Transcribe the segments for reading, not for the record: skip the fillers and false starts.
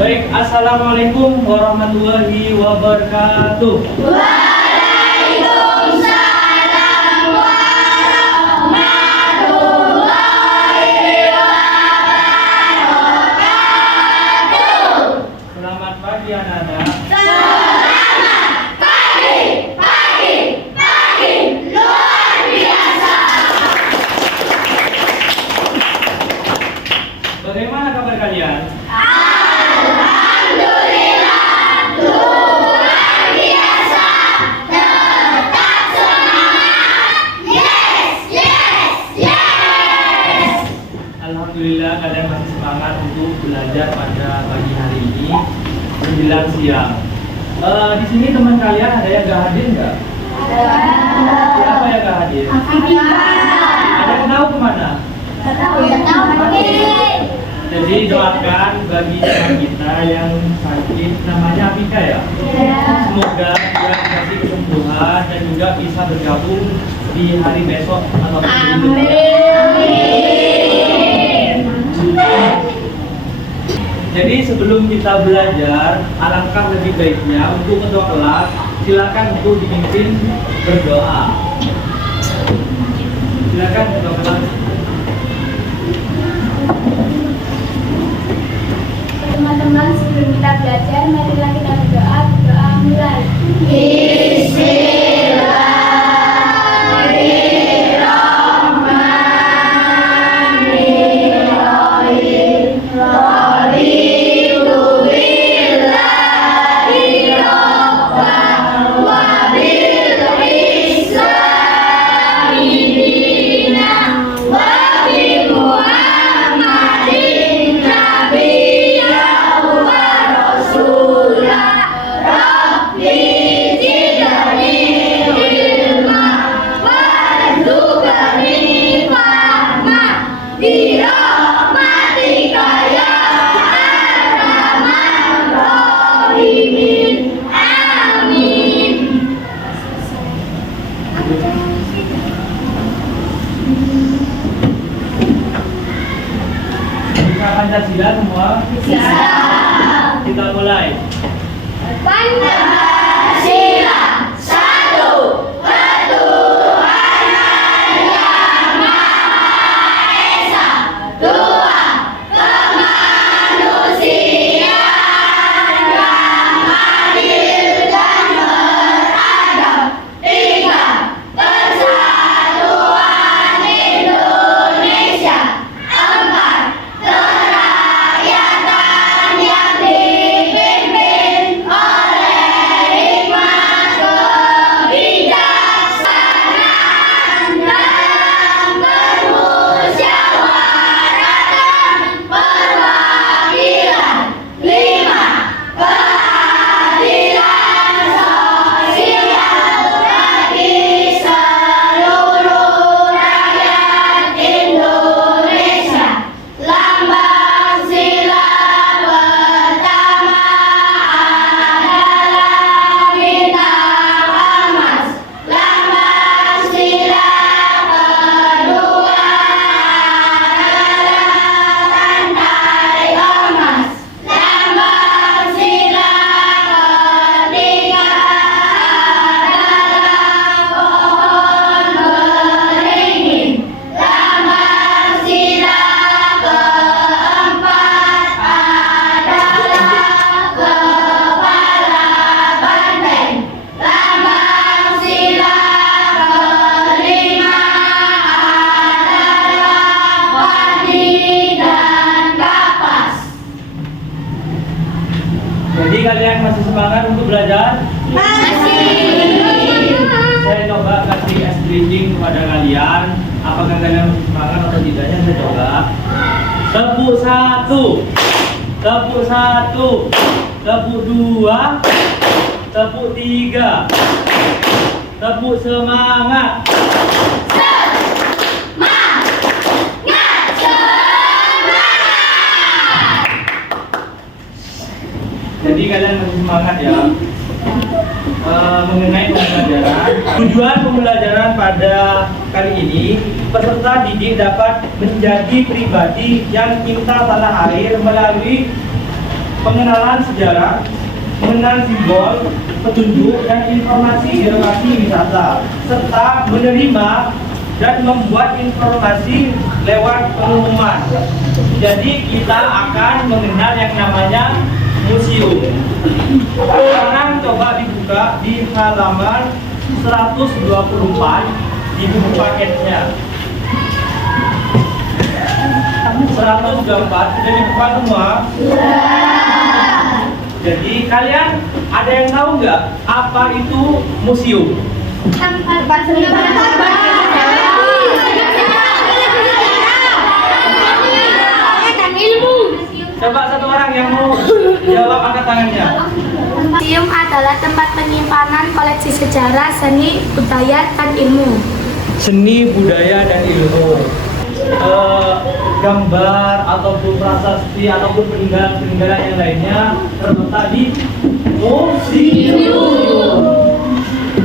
Baik, assalamualaikum warahmatullahi wabarakatuh. Waalaikumsalam warahmatullahi wabarakatuh. Selamat pagi anak-anak. Selamat pagi, luar biasa. Bagaimana kabar kalian? Alhamdulillah, luar biasa. Tetap semangat. Yes. Alhamdulillah kalian masih semangat untuk belajar pada pagi hari ini menjelang siang. Di sini teman kalian ada yang gak hadir nggak? Siapa yang gak hadir? Ada yang tahu kemana? Jadi doakan bagi teman kita yang sakit, namanya Apika ya. Semoga dia dikasih kesembuhan dan juga bisa bergabung di hari besok atau Jadi sebelum kita belajar, alangkah lebih baiknya untuk ketua kelas silakan untuk dipimpin berdoa. Silakan ketua kelas. Teman-teman, sebelum kita belajar, marilah kita berdoa. Berdoa mulai. Bismillahirrahmanirrahim. Raditu billahi rabban wa bil islami dinan wa bi Muhammadin nabiyyan wa rasulah. Rabbi zidni ilma warzuqni fahma bi rahmatika ya arhamar rahimin. Amin. Bisa Pancasila semua? Kita mulai. Pancasila, satu ketuhanan yang Maha Esa, dua kemanusiaan yang adil dan beradab, tiga persatuan Indonesia, empat kerakyatan yang dipimpin oleh hikmat kebijaksanaan dalam permusyawaratan perwakilan, lima keadilan sosial bagi seluruh rakyat Indonesia. Lambang sila pertama adalah bintang emas. Lambang sila kedua adalah rantai emas. Lambang sila ketiga adalah pohon beringin. Lambang sila keempat adalah kepala banteng. Lambang sila kelima adalah padi dan kapas. Jadi kalian masih semangat untuk belajar? Saya coba kasih es bridging kepada kalian. Apakah kalian masih semangat atau tidaknya? Saya coba. Tepuk satu, tepuk satu, tepuk dua, tepuk tiga, tepuk semangat. Jadi kalian masih semangat ya. Mengenai pembelajaran, tujuan pembelajaran pada kali ini, peserta didik dapat menjadi pribadi yang cinta tanah air melalui pengenalan sejarah, mengenal simbol, petunjuk, dan informasi geografi wisata, serta menerima dan membuat informasi lewat pengumuman. Jadi kita akan mengenal yang namanya museum. Sekarang coba dibuka di halaman 124 di buku paketnya. 124 sudah dibuka semua? Jadi kalian ada yang tahu nggak apa itu museum? Tempat seni ilmu. Coba satu orang yang mau jawab angkat tangannya. Museum adalah tempat penyimpanan koleksi sejarah, seni, budaya, dan ilmu. Seni, budaya, dan ilmu. Gambar ataupun prasasti ataupun peninggalan yang lainnya terletak di museum.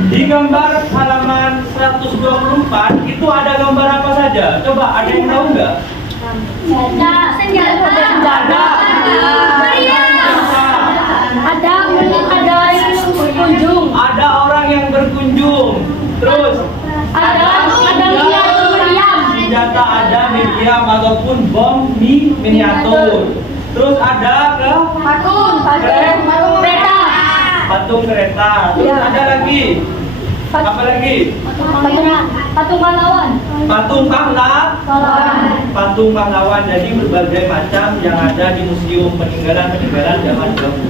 Di gambar halaman 124 itu ada gambar apa saja? Coba ada yang tahu nggak? Senjata. Ada berkunjung. Ada orang yang berkunjung. Terus Ada meriam. senjata, ada meriam ataupun bom miniatur. Terus ada Patung kereta. patung kereta. Terus ada lagi apa lagi? Patung pahlawan. Patung pahlawan. Jadi berbagai macam yang ada di museum peninggalan zaman dahulu.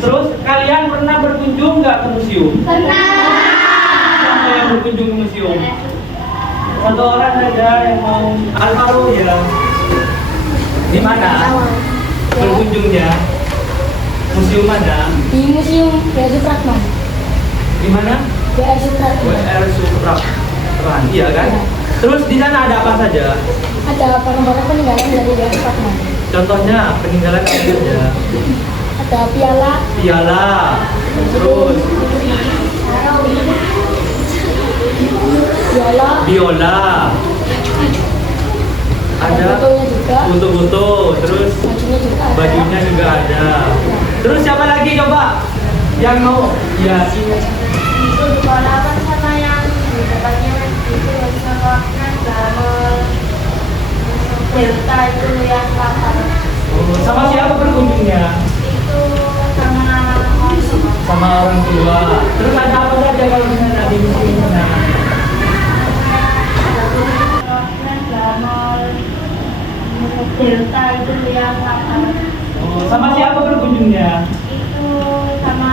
Terus kalian pernah berkunjung nggak ke museum? Siapa yang berkunjung ke museum? Satu orang saja yang mau. Alvaro ya. Di mana berkunjungnya? Museum mana? Di Museum W.R. Supratman. Di mana? W.R. Supratman. W.R. Supratman. Iya kan? Terus di sana ada apa saja? Ada barang-barang peninggalan dari W.R. Supratman. Contohnya peninggalan apa saja? Ada piala. Terus biola. Ada Fotonya juga. foto-foto. Terus bajunya juga ada. Terus siapa lagi coba yang mau? Ya. Itu dibalakan sama yang dapatnya itu disebabkan gambar delta itu yang lapar. Sama siapa berkunjungnya? Itu sama Orang tua. Terus ada apa saja kalau di sana di museum sana? delta itu yang lapar. Sama siapa berkunjungnya? Itu sama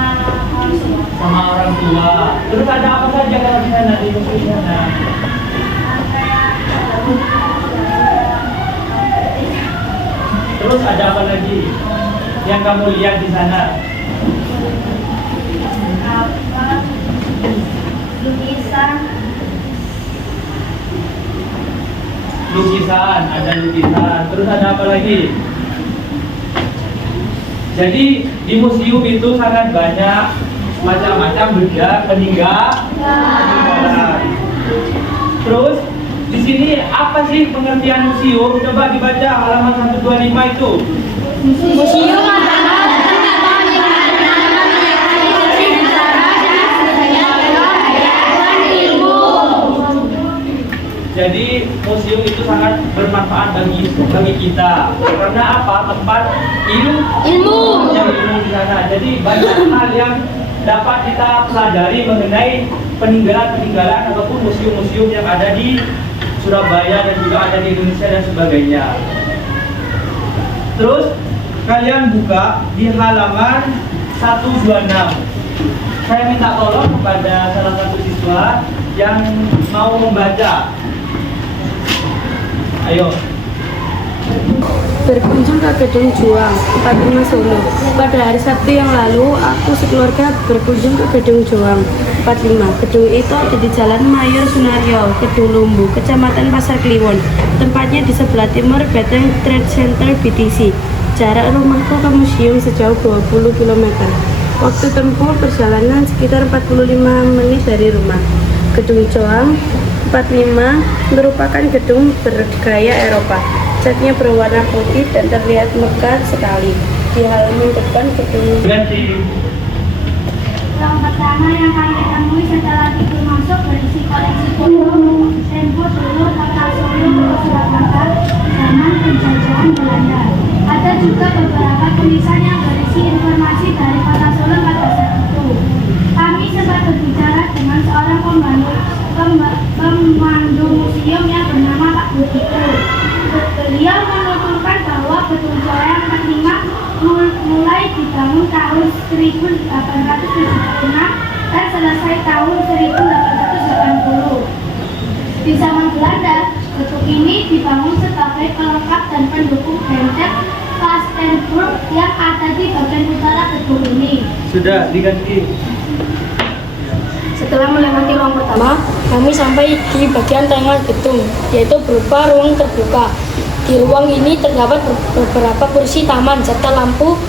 Orang tua. Terus ada apa saja kalau di sana di museum sana? Terus ada apa lagi yang kamu lihat di sana? Lukisan, ada lukisan. Terus ada apa lagi? Jadi di museum itu sangat banyak macam-macam benda peninggalan. Terus di sini apa sih pengertian museum? Coba dibaca halaman 125 itu. museum adalah Jadi museum itu sangat bermanfaat bagi kita. Karena apa? Tempat ilmu di sana. Jadi banyak hal yang dapat kita pelajari mengenai peninggalan ataupun museum-museum yang ada di Surabaya dan juga ada di Indonesia dan sebagainya. Terus kalian buka di halaman 126. Saya minta tolong kepada salah satu siswa yang mau membaca. Ayo. Berkunjung ke Gedung Juang, 45 Solo. Pada hari Sabtu yang lalu, aku sekeluarga berkunjung ke Gedung Juang, 45. Gedung itu ada di Jalan Mayor Sunario, Gedung Lumbu, Kecamatan Pasar Kliwon. Tempatnya di sebelah timur Beteng Trade Center BTC. Jarak rumahku ke museum sejauh 20 km. Waktu tempuh perjalanan sekitar 45 menit dari rumah. Gedung Juang 45 merupakan gedung bergaya Eropa Catnya berwarna putih dan terlihat megah sekali. Di halaman depan gedung Ganti. Ruang pertama yang kami temui setelah pintu masuk berisi koleksi foto, tempo dulu, kota Solo, Surakarta, zaman penjajahan Belanda. Ada juga beberapa tulisan yang berisi informasi dari kota Solo pada saat itu. Kami sempat berbicara dengan seorang pemandu museum yang bernama Pak Budito. Beliau menuturkan bahwa gedung Joya 45 mulai dibangun tahun 1876 dan selesai tahun 1880. Di zaman Belanda, gedung ini dibangun sebagai pelengkap dan pendukung benteng Kastenburg yang ada di bagian utara gedung ini. Sudah diganti. Setelah melewati ruang pertama, kami sampai di bagian tengah gedung, yaitu berupa ruang terbuka. Di ruang ini terdapat beberapa kursi taman serta lampu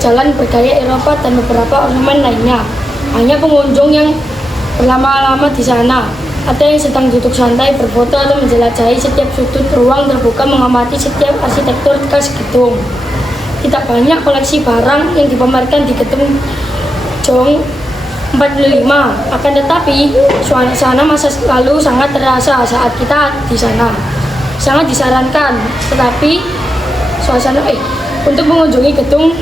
jalan bergaya Eropa dan beberapa ornamen lainnya. Hanya pengunjung yang berlama-lama di sana. Ada yang sedang duduk santai berfoto atau menjelajahi setiap sudut ruang terbuka, mengamati setiap arsitektur khas gedung. Tidak banyak koleksi barang yang dipamerkan di gedung Jong 45. Akan tetapi, suasana masa lalu sangat terasa saat kita di sana. Sangat disarankan, tetapi untuk mengunjungi gedung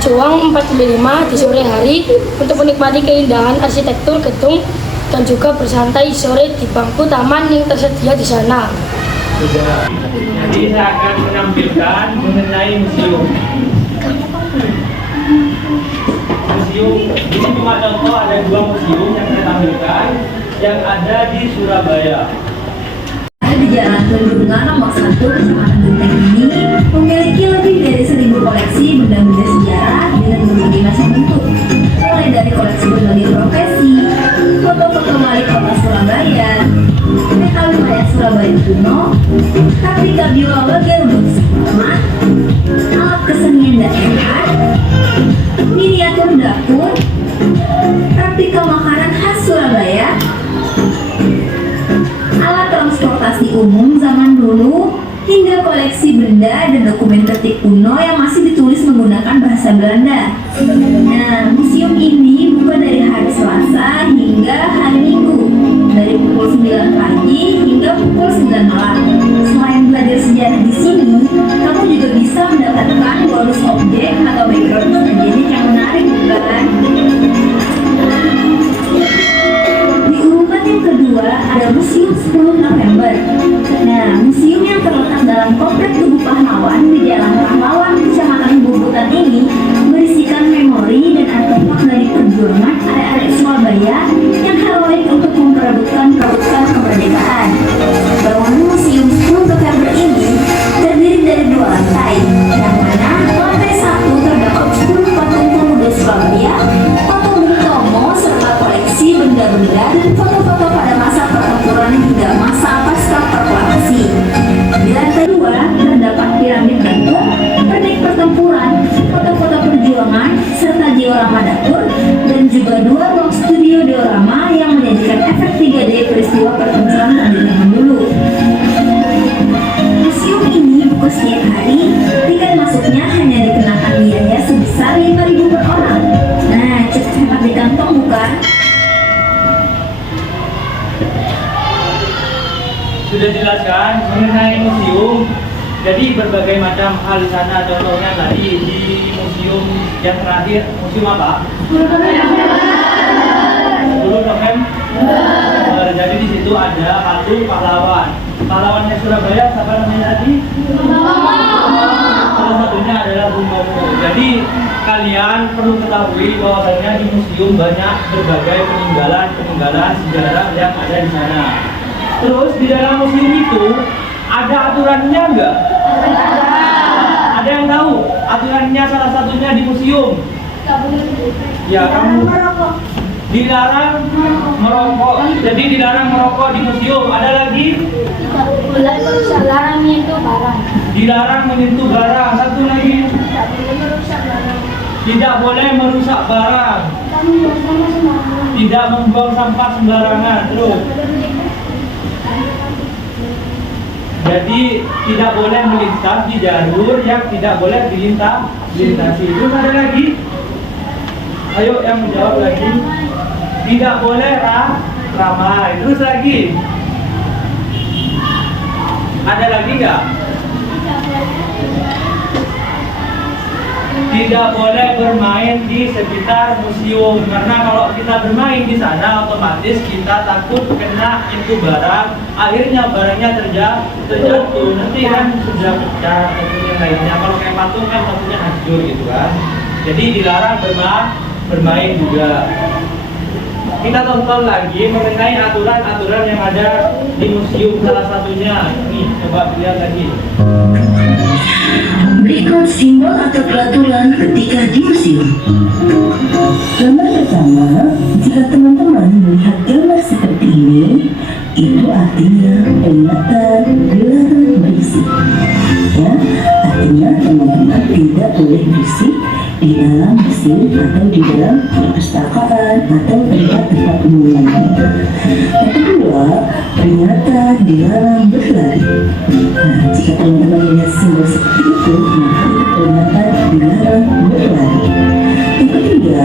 Juang 45 di sore hari untuk menikmati keindahan arsitektur gedung dan juga bersantai sore di bangku taman yang tersedia di sana. Sudah. Jadi saya akan menampilkan mengenai museum. Museum, ini cuma contoh, ada 2 museum yang saya tampilkan yang ada di Surabaya. Di Jalan Bendungan nomor 1 Kecamatan Genteng ini memiliki lebih dari 1000 koleksi benda-benda sejarah dengan berbagai macam bentuk, mulai dari koleksi berbagai profesi, foto-foto wali kota Surabaya, metal wilayah Surabaya kuno, replika biola bagian untuk sekolah, alat kesenian daerah, miniatur dapur, replika makanan khas Surabaya, alat transportasi umum zaman dulu, hingga koleksi benda dan dokumen ketik kuno yang masih ditulis menggunakan bahasa Belanda. Nah, museum ini buka dari hari Selasa hingga hari Minggu, dari pukul 9 pagi hingga pukul 9 malam. Selain belajar sejarah di sini, kamu juga bisa mendapatkan bonus objek atau background fotogenik yang menarik, bukan? Di urutan yang kedua ada Museum 10 November. Nah, museum yang terletak dalam komplek Tugu Pahlawan di Jalan Pahlawan, Kecamatan Bubutan ini berisikan memori dan artefak dari perjuangan arek-arek Surabaya yang heroik untuk memperebutkan kemerdekaan. Bangunan Museum 10 November ini terdiri dari 2 lantai, yang mana lantai 1 terdapat 10 patung pemuda Surabaya, patung Bung Tomo, serta koleksi benda-benda dan foto-foto pada masa pertempuran hingga masa pasca proklamasi. Di lantai 2 terdapat piramid gantung, pernik pertempuran, foto-foto perjuangan, serta diorama dapur, dan juga 2 ruang studio diorama yang menyajikan efek 3D peristiwa pertempuran pada zaman dulu. Museum ini buka setiap hari, tiket masuknya hanya dikenakan biaya sebesar 5.000 per orang. Nah, cukup hemat di kantong, bukan? Sudah jelaskan mengenai museum. Jadi berbagai macam hal di sana, contohnya tadi di museum yang terakhir, museum apa? 10 November. Jadi di situ ada patung pahlawan. Pahlawannya Surabaya siapa namanya tadi? Salah satunya adalah Bung Tomo. Jadi kalian perlu ketahui bahwasanya di museum banyak berbagai peninggalan sejarah yang ada di sana. Terus di dalam museum itu ada aturannya enggak? Ada yang tahu aturannya? Salah satunya di museum. Ya, kamu dilarang merokok. Jadi dilarang merokok di museum. Ada lagi? Dilarang menyentuh barang. Dilarang menyentuh barang. Satu lagi. Tidak boleh merusak barang. Tidak membuang sampah sembarangan. Terus Jadi tidak boleh melintas di jalur yang tidak boleh dilintasi. Terus ada lagi? Ayo yang menjawab lagi. Tidak boleh ramai. Terus lagi? Ada lagi nggak? Tidak boleh bermain di sekitar museum, karena kalau kita bermain di sana otomatis kita takut kena itu barang, akhirnya barangnya terjatuh, nanti kan sudah pecah atau yang lainnya. Kalau kayak patung kan patungnya hancur gitu kan. Jadi dilarang bermain juga. Kita tonton lagi mengenai aturan-aturan yang ada di museum, salah satunya nih, coba lihat lagi. Berikut simbol atau peraturan ketika di museum. Gambar pertama, jika teman-teman melihat gambar seperti ini, itu artinya peringatan dilarang berisik. Ya, artinya teman-teman tidak boleh berisik di dalam museum atau di dalam perpustakaan atau tempat-tempat umum lainnya. Yang kedua, peringatan dilarang berlari. Nah, jika teman-teman melihat simbol seperti itu, maka itu peringatan dilarang berlari. Yang ketiga,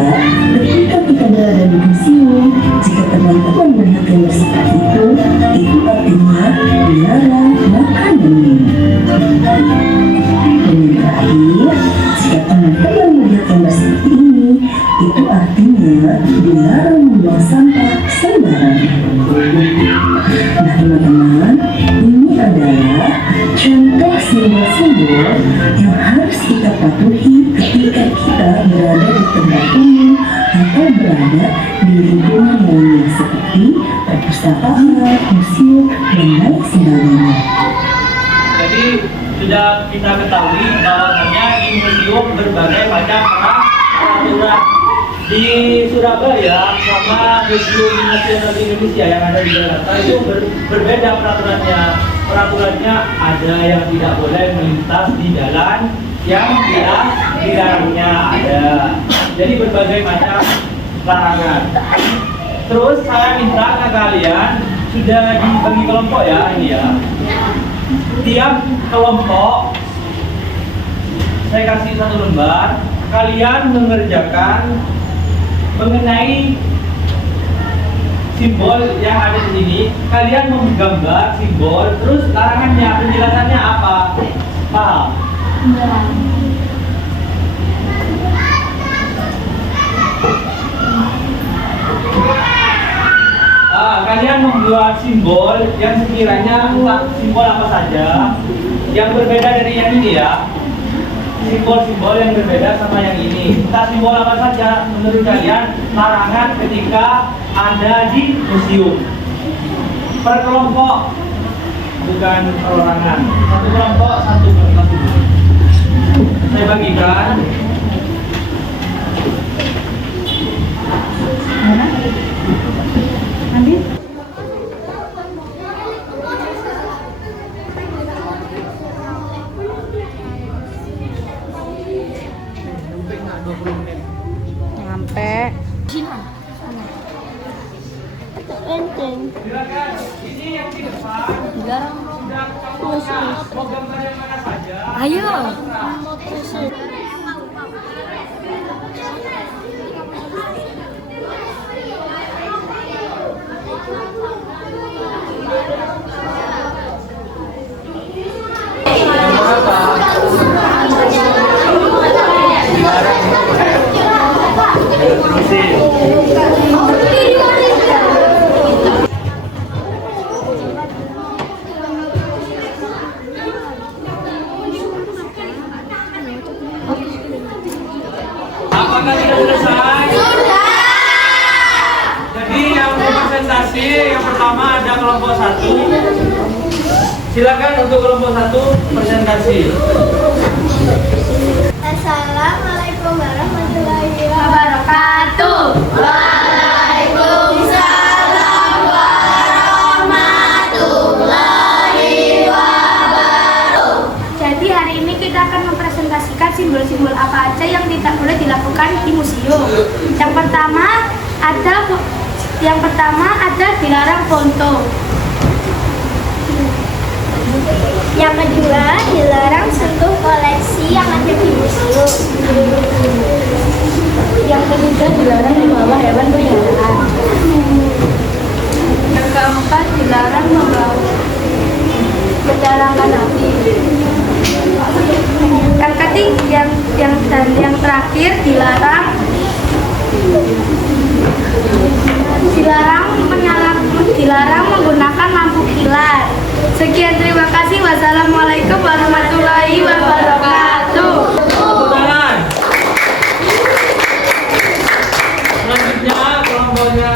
ketika kita berada di museum, jika teman-teman melihat gambar seperti itu artinya dilarang makan dan minum. Dan yang terakhir, jika teman-teman melihat gambar seperti ini, itu artinya dilarang membuang sampah sembarangan. Nah teman-teman, ini adalah contoh simbol-simbol yang harus kita patuhi ketika kita berada di tempat umum atau berada di lingkungan lainnya seperti perpustakaan, museum, dan lain sebagainya. Jadi sudah kita ketahui bahwasanya di museum berbagai macam peraturan. Di Surabaya sama Museum Nasional Indonesia yang ada di Jakarta itu berbeda peraturannya. Peraturannya ada yang tidak boleh melintas di jalan yang dilarangnya ada. Jadi berbagai macam larangan. Terus saya minta ke kalian, sudah dibagi kelompok ya ini ya. Tiap kelompok saya kasih satu lembar, kalian mengerjakan mengenai simbol yang ada di sini. Kalian menggambar simbol, terus larangannya, penjelasannya apa? Paham? Kalian membuat simbol yang sekiranya simbol apa saja yang berbeda dari yang ini ya. Simbol-simbol yang berbeda sama yang ini. Entah simbol apa saja menurut kalian larangan ketika ada di museum. Per kelompok, bukan perorangan. Satu kelompok, satu. Saya bagikan. Nanti Nyampe. Silakan. Ini yang di depan. Sudah mau gambar yang mana saja. Ayo. Apakah sudah selesai? Sudah. Jadi yang presentasi yang pertama ada kelompok 1. Silakan untuk kelompok 1 presentasi. Assalamualaikum warahmatullahi wabarakatuh. Waalaikumsalam warahmatullahi wabarakatuh. Jadi hari ini kita akan mempresentasikan simbol-simbol apa aja yang tidak boleh dilakukan di museum. Yang pertama ada dilarang foto. Yang kedua, dilarang sentuh koleksi yang ada di museum. Yang ketiga, dilarang membawa hewan peliharaan. Yang keempat, dilarang menjalankan api. Yang terakhir, dilarang menggunakan lampu kilat. Sekian, terima kasih. Wassalamualaikum warahmatullahi wabarakatuh. Tepuk tangan. Selanjutnya kelompoknya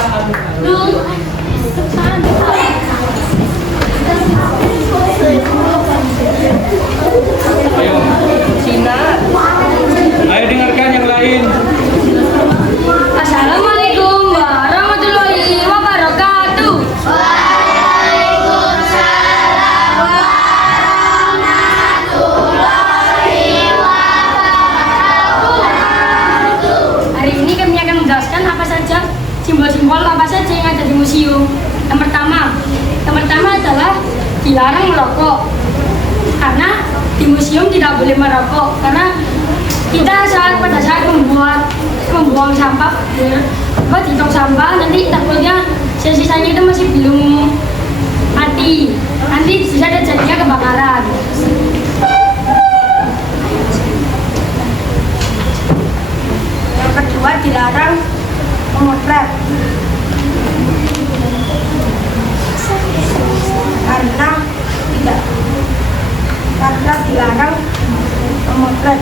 ayo dengarkan yang lain. Assalamualaikum warahmatullahi wabarakatuh. Hari ini kami akan menjelaskan apa saja simbol-simbol apa saja yang ada di museum. Yang pertama adalah dilarang merokok. Karena di museum tidak boleh merokok, karena kita pada saat membuang sampah di tong sampah, nanti takutnya sisanya itu masih belum mati, nanti bisa terjadinya kebakaran. Yang kedua, dilarang memotret karena dilarang memotret.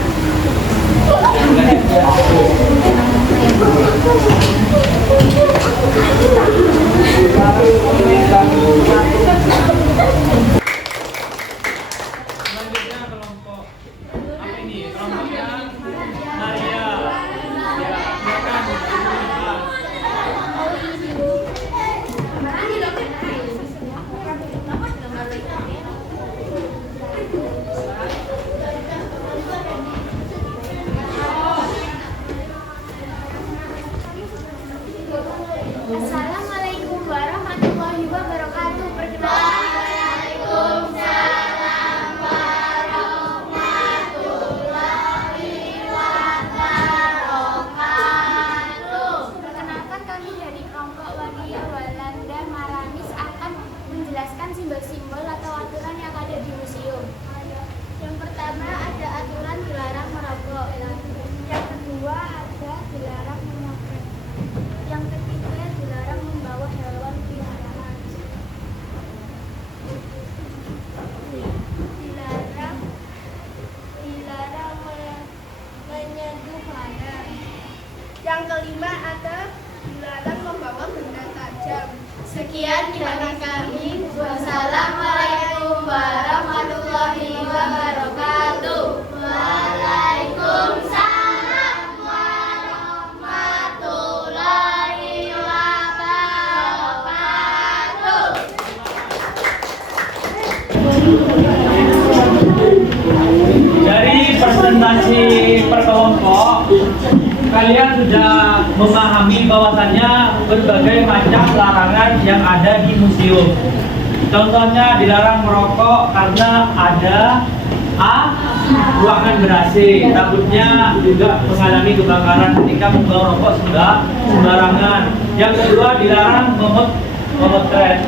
Selanjutnya kelompok apa ini? Kelompoknya Maria. Ya, silakan. Assalamualaikum warahmatullahi wabarakatuh. Perkenalkan. Perkenalkan, kami dari kelompok Waria Walanda Maramis akan menjelaskan simbol-simbol atau aturan yang ada di museum. Yang pertama ada aturan dilarang merokok. Yang kedua ada dilarang memotret. Yang ketiga dilarang membawa hewan peliharaan. Dilarang menyentuh barang. Yang kelima ada dilarang membawa benda tajam. Sekian dari kami. Wassalamualaikum warahmatullahi wabarakatuh. Waalaikumsalam warahmatullahi wabarakatuh. Dari presentasi per kelompok, kalian sudah memahami bahwasannya berbagai macam larangan yang ada di museum. Contohnya dilarang merokok karena ada ruangan ber-AC, takutnya juga mengalami kebakaran ketika membawa rokok sembarangan. Yang kedua dilarang memotret.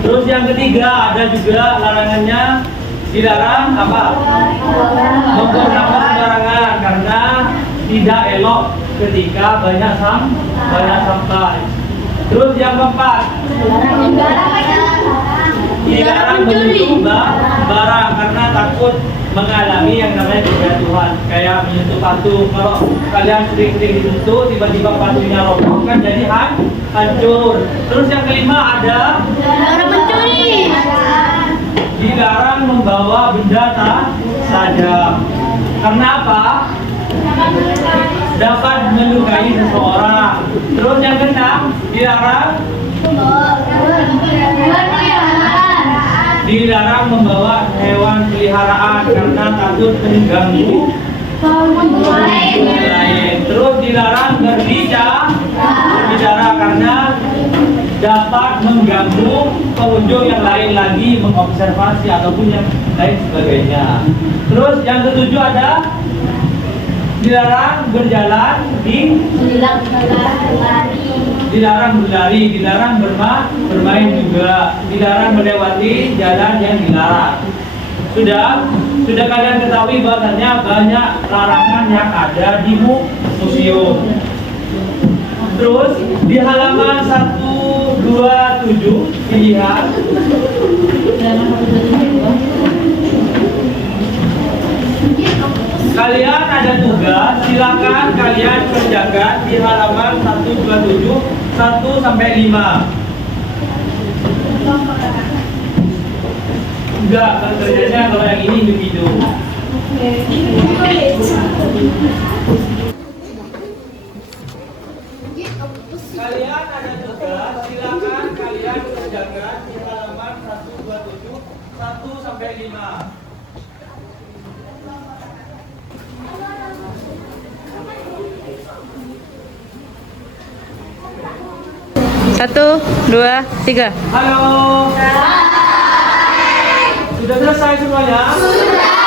Terus yang ketiga ada juga larangannya dilarang apa? Membuang sampah sembarangan karena tidak elok ketika banyak sampah. Terus yang keempat dilarang menyentuh barang karena takut mengalami yang namanya kejatuhan, kayak menyentuh patung. Kalau kalian sering-sering disentuh, tiba-tiba patungnya roboh kan jadi hancur. Terus yang kelima ada Dilarang mencuri. dilarang membawa benda tajam. Karena apa? Dapat melukai seseorang. Terus yang keenam dilarang membawa hewan peliharaan karena takut mengganggu lain. Terus dilarang berbicara karena dapat mengganggu pengunjung yang lain lagi mengobservasi ataupun yang lain sebagainya. Terus yang ketujuh ada dilarang berjalan dilarang berlari, dilarang bermain juga, dilarang melewati jalan yang dilarang. Sudah kalian ketahui bahwasannya banyak larangan yang ada di museum. Terus di halaman 127 dilihat kalian ada tugas, silakan kalian kerjakan di halaman 127 1 sampai 5. Enggak, kerjanya kalau yang ini individu. Kalian ada tugas, silakan kalian kerjakan di halaman 127 1 sampai 5. Satu, dua, tiga. Halo. Sudah selesai semuanya? Sudah.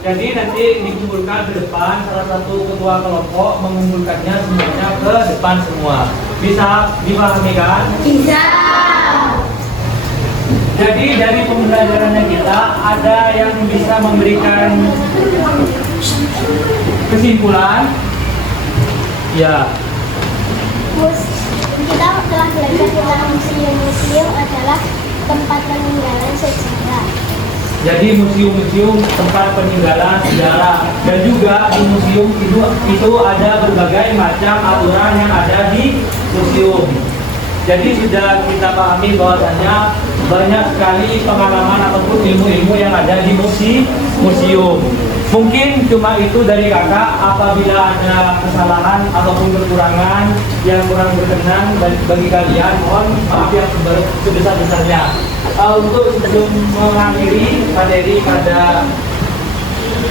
Jadi nanti dikumpulkan ke depan, salah satu ketua kelompok mengumpulkannya semuanya ke depan semua. Bisa dipahami kan? Bisa. Jadi dari pembelajarannya kita ada yang bisa memberikan kesimpulan? Ya. Kita telah belajar tentang museum-museum adalah tempat peninggalan sejarah. Jadi museum-museum tempat peninggalan sejarah, dan juga di museum itu ada berbagai macam aturan yang ada di museum. Jadi sudah kita pahami bahwasannya banyak sekali pengalaman ataupun ilmu-ilmu yang ada di museum. Mungkin cuma itu dari kakak. Apabila ada kesalahan ataupun kekurangan yang kurang berkenan bagi kalian, mohon maaf yang sebesar-besarnya. Untuk sebelum mengakhiri materi pada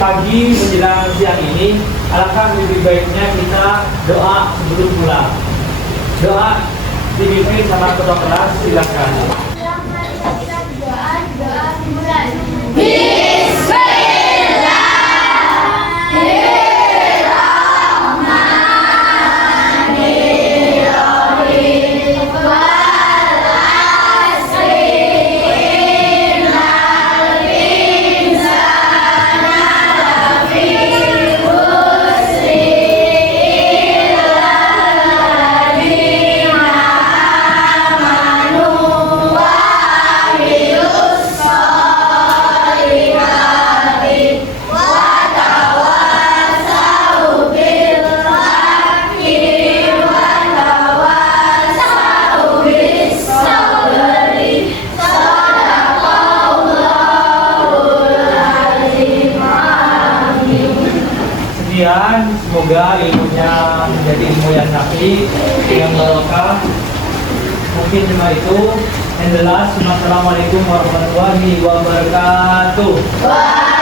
pagi menjelang siang ini, alangkah lebih baiknya kita doa sebelum pulang. Doa dipimpin sama ketua kelas, silakan. Doa dimulai. Semoga ilmunya menjadi ilmu yang nafi, yang barokah. Mungkin cuma itu. And the last, Assalamualaikum warahmatullahi wabarakatuh.